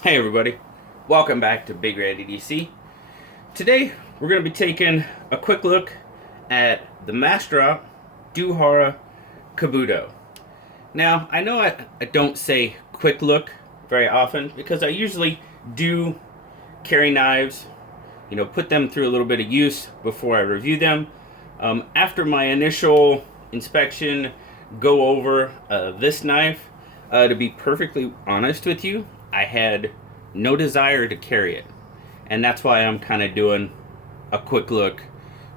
Hey everybody, welcome back to Big Red EDC. Today we're going to be taking a quick look at the Massdrop Dew Hara Kabuto. Now I know I don't say quick look very often because I usually do carry knives, put them through a little bit of use before I review them. After my initial inspection, go over this knife, to be perfectly honest with you, I had no desire to carry it. And that's why I'm kind of doing a quick look,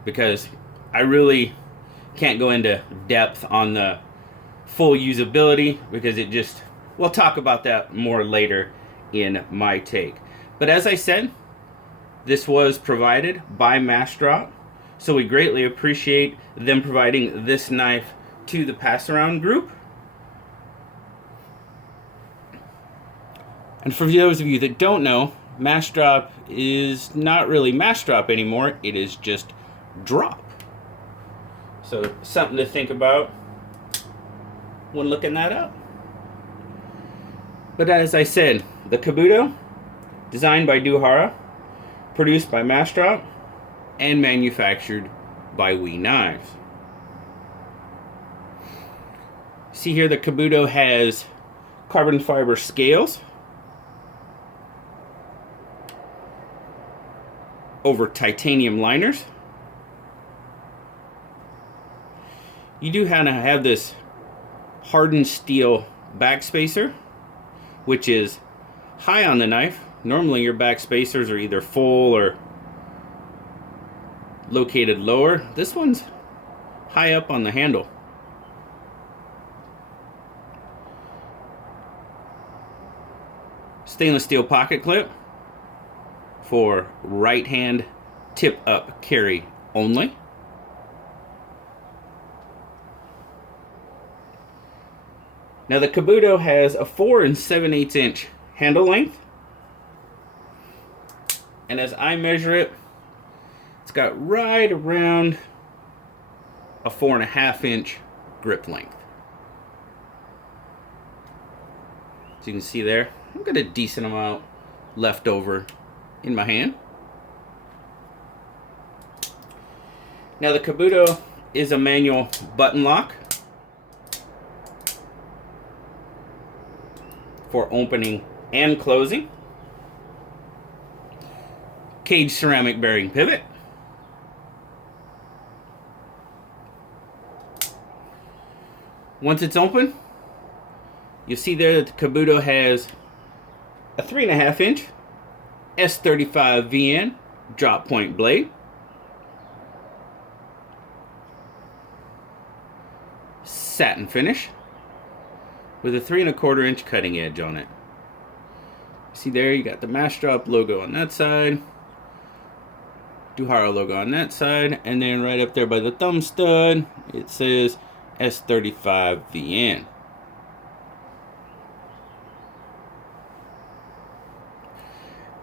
because I really can't go into depth on the full usability because we'll talk about that more later in my take. But as I said, this was provided by Massdrop, so we greatly appreciate them providing this knife to the pass around group. And for those of you that don't know, Massdrop is not really Massdrop anymore. It is just Drop. So something to think about when looking that up. But as I said, the Kabuto, designed by Dew Hara, produced by Massdrop, and manufactured by We Knives. See here, the Kabuto has carbon fiber scales over titanium liners. You do have this hardened steel backspacer, which is high on the knife. Normally your backspacers are either full or located lower. This one's high up on the handle. Stainless steel pocket clip for right hand tip up carry only. Now the Kabuto has a 4 7/8 inch handle length, and as I measure it, it's got right around a 4.5 inch grip length. As you can see there, I've got a decent amount left over in my hand. Now the Kabuto is a manual button lock for opening and closing. Cage ceramic bearing pivot. Once it's open, you'll see there that the Kabuto has a 3.5 inch S35 VN drop point blade, satin finish with a 3.25 inch cutting edge on it. See there, you got the Massdrop logo on that side, Dew Hara logo on that side, and then right up there by the thumb stud, it says S35 VN.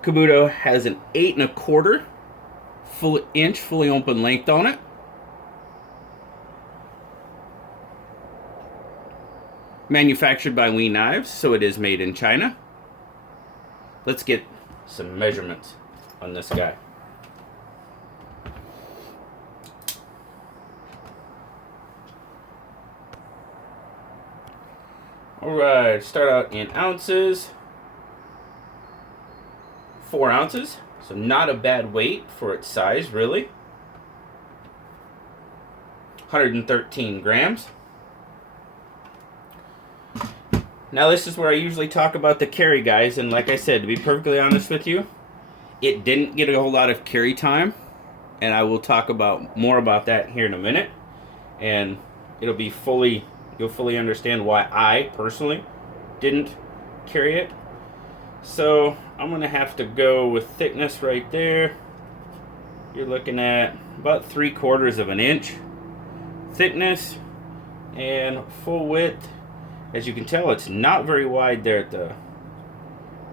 Kabuto has an 8.25 inch fully open length on it. Manufactured by We Knives, so it is made in China. Let's get some measurements on this guy. Alright, start out in ounces. 4 ounces, so not a bad weight for its size, really. 113 grams. Now this is where I usually talk about the carry, guys, and like I said, to be perfectly honest with you, it didn't get a whole lot of carry time, and I will talk more about that here in a minute, and you'll fully understand why I personally didn't carry it. So I'm gonna have to go with thickness right there. You're looking at about 3/4 inch thickness, and full width. As you can tell, it's not very wide there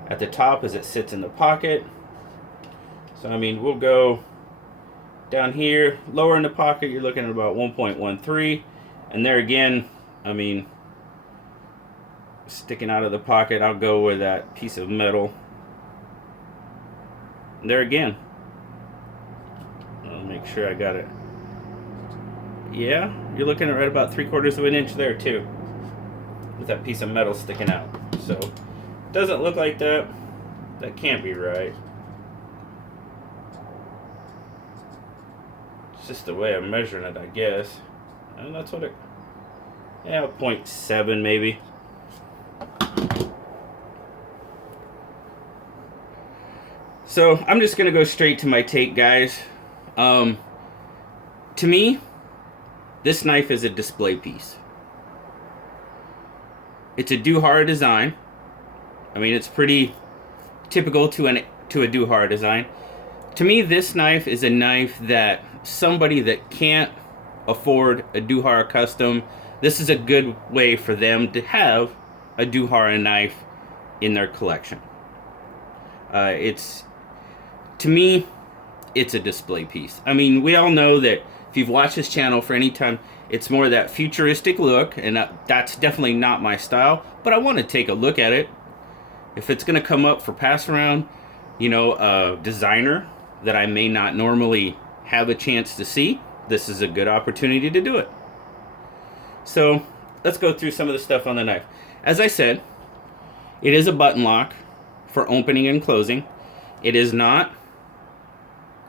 at the top as it sits in the pocket. So I mean, we'll go down here, lower in the pocket. You're looking at about 1.13, and there again, I mean, sticking out of the pocket, I'll go with that piece of metal there again. I'll make sure I got it. Yeah, you're looking at right about 3/4 of an inch there too, with that piece of metal sticking out. So, doesn't look like that. That can't be right. It's just the way I'm measuring it, I guess. And that's what it... Yeah, 0.7 maybe. So, I'm just going to go straight to my take, guys. To me, this knife is a display piece. It's a Dew Hara design. I mean, it's pretty typical to a Dew Hara design. To me, this knife is a knife that somebody that can't afford a Dew Hara custom, this is a good way for them to have a Dew Hara knife in their collection. To me, it's a display piece. I mean, we all know that if you've watched this channel for any time, it's more that futuristic look, and that's definitely not my style, but I want to take a look at it. If it's going to come up for pass around, you know, a designer that I may not normally have a chance to see, this is a good opportunity to do it. So, let's go through some of the stuff on the knife. As I said, it is a button lock for opening and closing. It is not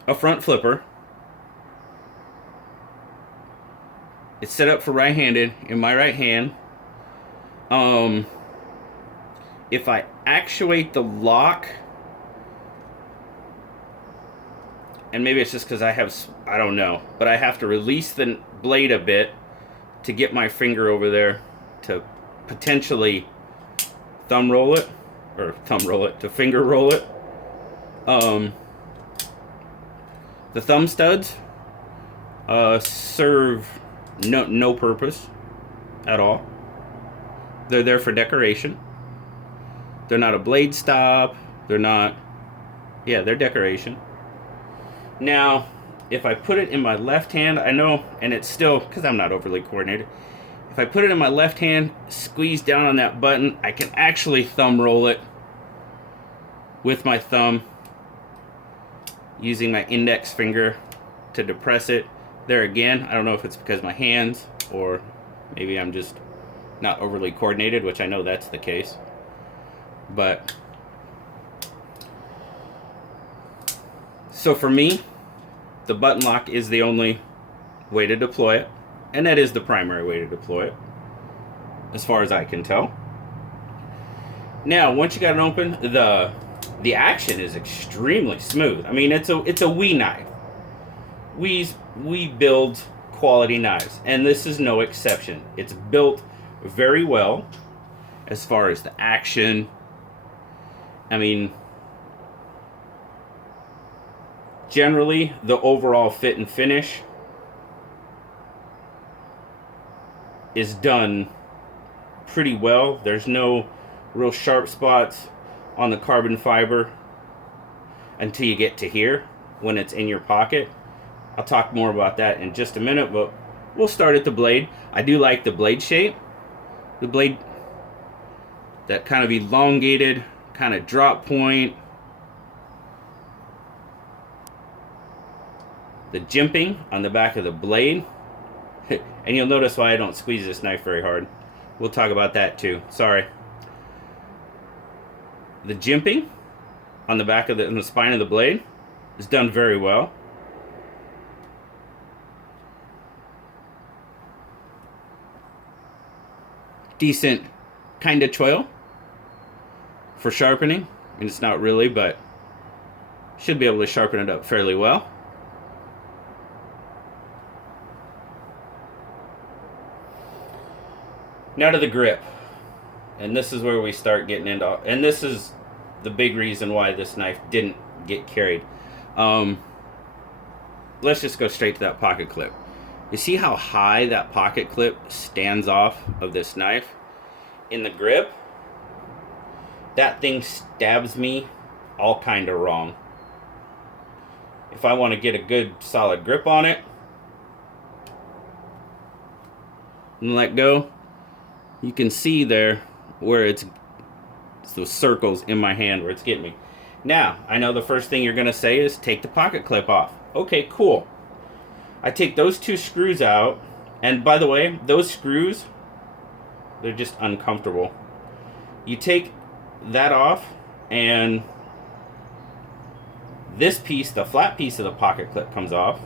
a front flipper. It's set up for right-handed in my right hand. If I actuate the lock, and maybe it's just because I don't know, but I have to release the blade a bit to get my finger over there to potentially to finger roll it. The thumb studs serve no purpose at all. They're there for decoration. They're not a blade stop. They're decoration. Now, if I put it in my left hand, I know, and it's still, because I'm not overly coordinated, if I put it in my left hand, squeeze down on that button, I can actually thumb roll it with my thumb, using my index finger to depress it. There again, I don't know if it's because my hands, or maybe I'm just not overly coordinated, which I know that's the case. But, so for me, the button lock is the only way to deploy it, and that is the primary way to deploy it, as far as I can tell. Now, once you got it open, the action is extremely smooth. I mean, it's a WE knife. We build quality knives, and this is no exception. It's built very well as far as the action. I mean, generally, the overall fit and finish is done pretty well. There's no real sharp spots on the carbon fiber until you get to here when it's in your pocket. I'll talk more about that in just a minute, but we'll start at the blade. I do like the blade shape. The blade, that kind of elongated, kind of drop point. The jimping on the back of the blade. And you'll notice why I don't squeeze this knife very hard. We'll talk about that too. Sorry. The jimping on the back of the spine of the blade is done very well. Decent kind of choil for sharpening. I mean, it's not really, but should be able to sharpen it up fairly well. Now to the grip. And this is where we start getting into, and this is the big reason why this knife didn't get carried. Let's just go straight to that pocket clip. You see how high that pocket clip stands off of this knife? In the grip, that thing stabs me all kind of wrong. If I want to get a good solid grip on it and let go, you can see there where it's those circles in my hand where it's getting me. Now, I know the first thing you're going to say is take the pocket clip off. Okay, cool. I take those 2 screws out, and by the way, those screws, they're just uncomfortable. You take that off, and this piece, the flat piece of the pocket clip, comes off.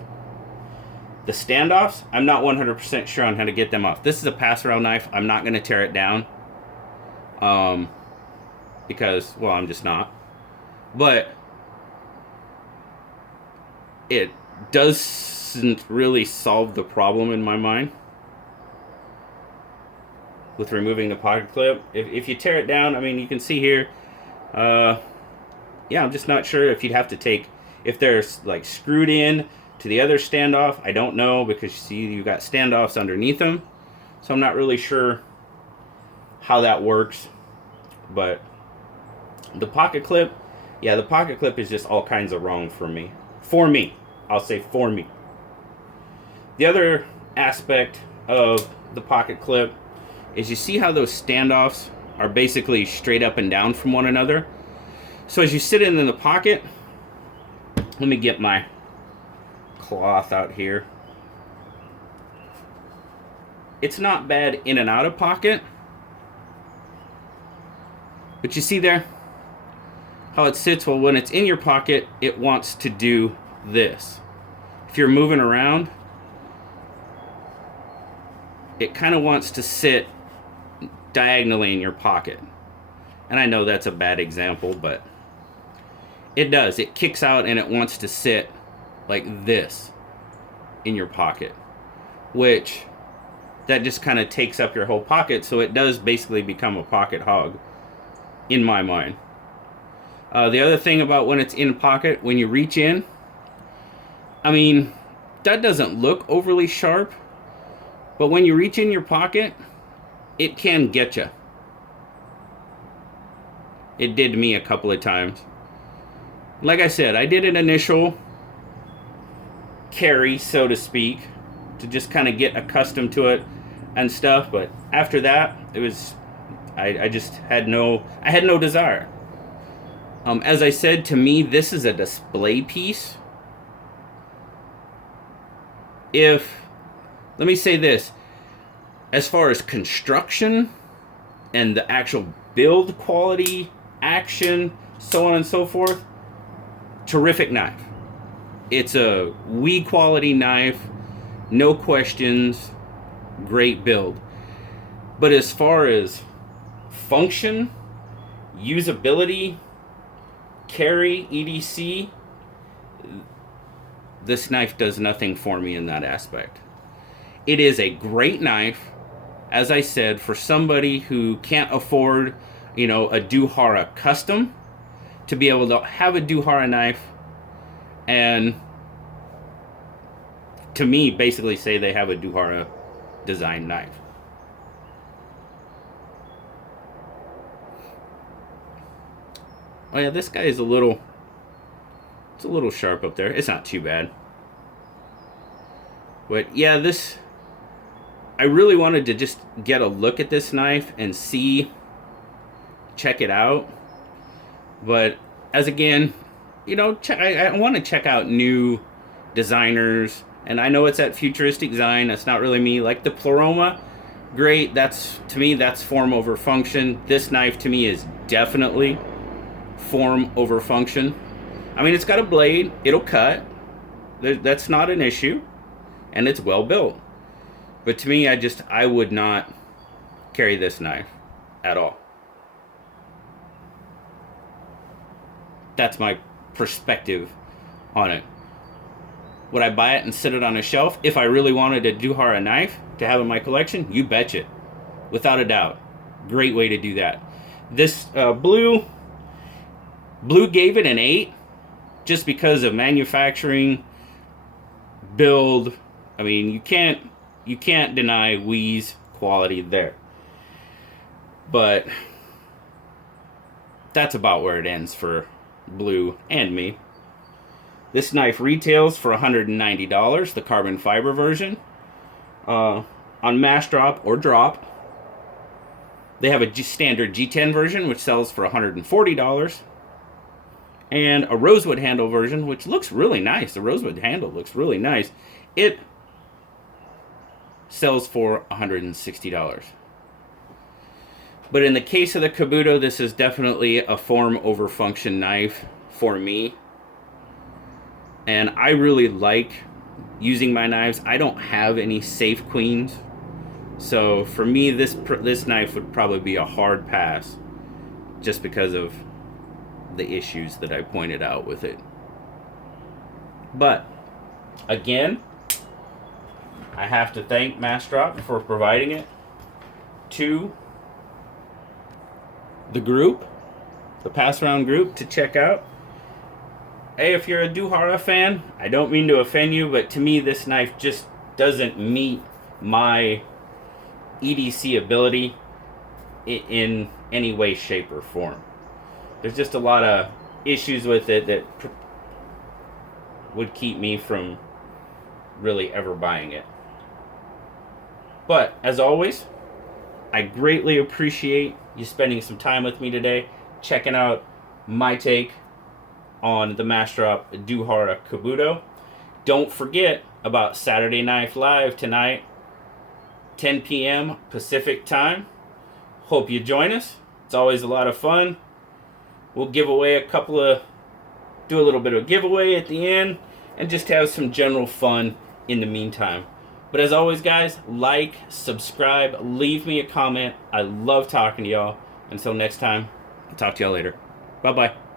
The standoffs, I'm not 100% sure on how to get them off. This is a pass-around knife. I'm not going to tear it down. Because, well, I'm just not. But it doesn't really solve the problem in my mind with removing the pocket clip. If you tear it down, I mean, you can see here, yeah, I'm just not sure if you'd have to take, if they're like screwed in to the other standoff. I don't know, because you see you've got standoffs underneath them. So I'm not really sure how that works. But the pocket clip, yeah, the pocket clip is just all kinds of wrong for me. For me. I'll say for me. The other aspect of the pocket clip is you see how those standoffs are basically straight up and down from one another. So as you sit in the pocket, let me get my cloth out here. It's not bad in and out of pocket, but you see there how it sits? Well, when it's in your pocket, it wants to do this. If you're moving around, it kind of wants to sit diagonally in your pocket. And I know that's a bad example, but it does. It kicks out and it wants to sit like this in your pocket, which that just kind of takes up your whole pocket. So it does basically become a pocket hog in my mind. The other thing about when it's in pocket, when you reach in, I mean, that doesn't look overly sharp, but when you reach in your pocket, it can get you. It did me a couple of times. Like I said, I did an initial carry, so to speak, to just kind of get accustomed to it and stuff, but after that, it was, I just had no desire. As I said, to me, this is a display piece. Let me say this, as far as construction and the actual build quality, action, so on and so forth, terrific knife. It's a WE quality knife, no questions, great build. But as far as function, usability, carry, EDC, this knife does nothing for me in that aspect. It is a great knife, as I said, for somebody who can't afford, a Dew Hara custom, to be able to have a Dew Hara knife and, to me, basically say they have a Dew Hara design knife. Oh yeah, this guy is a little sharp up there. It's not too bad. But yeah, I really wanted to just get a look at this knife and check it out. But as again, I want to check out new designers, and I know it's that futuristic design. That's not really me. Like the Pleroma, great. To me, that's form over function. This knife to me is definitely form over function. I mean, it's got a blade. It'll cut. That's not an issue, and it's well built. But to me, I would not carry this knife at all. That's my perspective on it. Would I buy it and sit it on a shelf? If I really wanted a Dew Hara knife to have in my collection, you betcha. Without a doubt. Great way to do that. This Blue gave it an 8 just because of manufacturing, build. I mean, you can't deny WE's quality there. But that's about where it ends for Blue and me. This knife retails for $190, the carbon fiber version. On Massdrop or Drop, they have a standard G10 version, which sells for $140. and a rosewood handle version, which looks really nice. The rosewood handle looks really nice. It sells for $160. But in the case of the Kabuto, this is definitely a form over function knife for me. And I really like using my knives. I don't have any safe queens. So for me, this knife would probably be a hard pass just because of the issues that I pointed out with it. But again, I have to thank Massdrop for providing it to the group, the pass around group, to check out. Hey, if you're a Dew Hara fan, I don't mean to offend you, but to me this knife just doesn't meet my EDC ability in any way, shape, or form. There's just a lot of issues with it that would keep me from really ever buying it. But as always, I greatly appreciate you spending some time with me today, checking out my take on the Massdrop Dew Hara Kabuto. Don't forget about Saturday Knife Live tonight, 10 p.m. Pacific time. Hope you join us. It's always a lot of fun. We'll give away do a little bit of giveaway at the end, and just have some general fun in the meantime. But as always, guys, like, subscribe, leave me a comment. I love talking to y'all. Until next time, I'll talk to y'all later. Bye-bye.